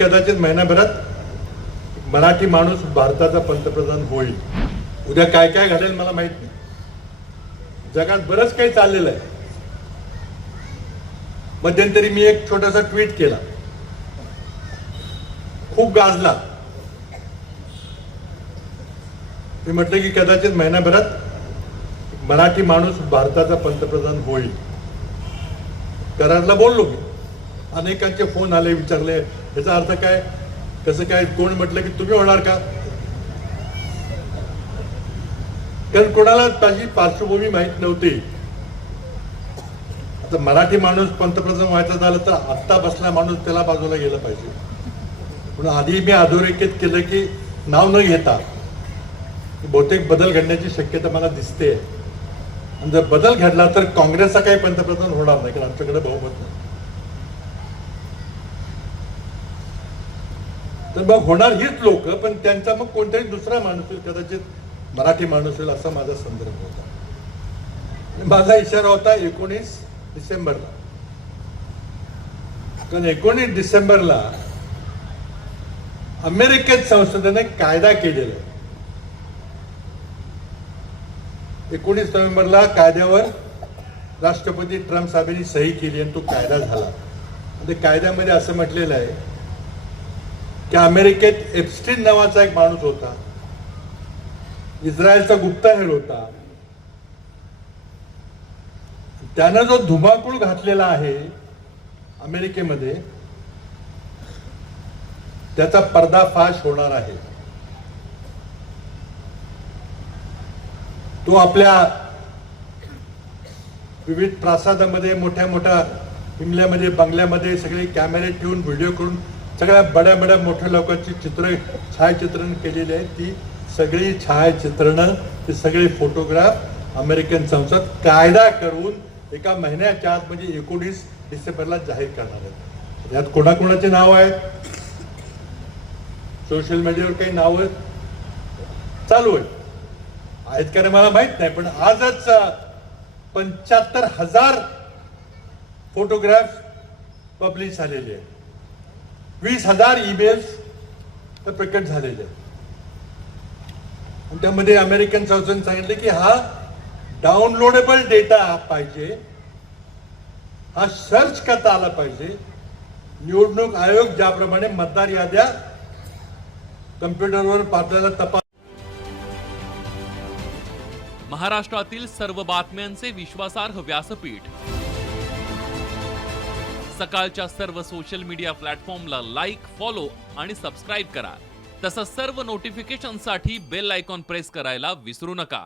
कदाचित महिनाभरात मराठी माणूस भारताचा पंतप्रधान होईल. उद्या काय काय घडेल मला माहित नाही. जगात बरंच काही चाललेलं आहे. मध्यंतरी मी एक छोटासा ट्विट केला, खूप गाजला. मी म्हटलं की कदाचित महिनाभरात मराठी माणूस भारताचा पंतप्रधान होईल. करारला बोललो मी. अनेकांचे फोन आले, विचारले याचा अर्थ काय, कसं काय. कोण म्हटलं की तुम्ही होणार का, कारण कोणाला त्याची पार्श्वभूमी माहीत नव्हती. आता मराठी माणूस पंतप्रधान व्हायचा झालं तर आत्ता बसला माणूस त्याला बाजूला गेलं पाहिजे. म्हणून आधी मी अधोरेखित केलं की नाव न घेता बहुतेक बदल घडण्याची शक्यता मला दिसते. आणि जर बदल घडला तर काँग्रेसचा काही पंतप्रधान होणार नाही, कारण आमच्याकडे बहुमत नाही. तर मग होणार हीच लोक, पण त्यांचा मग कोणताही दुसरा माणूस होईल, कदाचित मराठी माणूस होईल असा माझा संदर्भ होता. माझा इशारा होता 19 डिसेंबरला, कारण 19 डिसेंबरला अमेरिकेत संसदेने कायदा केलेला आहे. 19 नोव्हेंबरला कायद्यावर राष्ट्रपती ट्रम्प साहेबांनी सही केली आणि तो कायदा झाला. आणि कायद्यामध्ये असं म्हटलेलं आहे की अमेरिकेत एप्स्टीन नावाचा एक माणूस होता, इस्रायलचा गुप्तहेर होता. त्यानं जो धुमाकूळ घातलेला आहे अमेरिकेमध्ये, त्याचा पर्दाफाश होणार आहे. तो आपल्या विविध प्रासादामध्ये, मोठ्या मोठ्या हिमल्यामध्ये, बंगल्यामध्ये सगळे कॅमेरे ठेवून, व्हिडिओ करून सगळ्या बड्या बड्या मोठ्या लोकांची छायाचित्रण केलेली आहे. ती सगळी छायाचित्रणं, ते सगळे फोटोग्राफ अमेरिकन संसद कायदा करून एका महिन्याच्या आत म्हणजे 19 डिसेंबरला जाहीर करणार आहेत. यात कोणाकोणाचे नाव आहेत, सोशल मीडियावर काही नावं चालू आहेत का नाही मला माहित नाही, पण आजच 75,000 फोटोग्राफ पब्लिश झालेले आहेत. 20,000 ईमेल्स तर प्रकट झालेले आहेत. आणि त्यामध्ये अमेरिकन संसदेने सांगितले की हा डाउनलोडेबल डेटा पाहिजे, हा सर्च करता आला पाहिजे. निवडणूक आयोग ज्याप्रमाणे मतदार याद्या कम्प्युटरवर आपल्याला तपास. महाराष्ट्रातील सर्व बातम्यांचे विश्वासार्ह व्यासपीठ. सकाळच्या सर्व सोशल मीडिया प्लॅटफॉर्मला लाईक, फॉलो आणि सबस्क्राईब करा. तसंच सर्व नोटिफिकेशनसाठी बेल आयकॉन प्रेस करायला विसरू नका.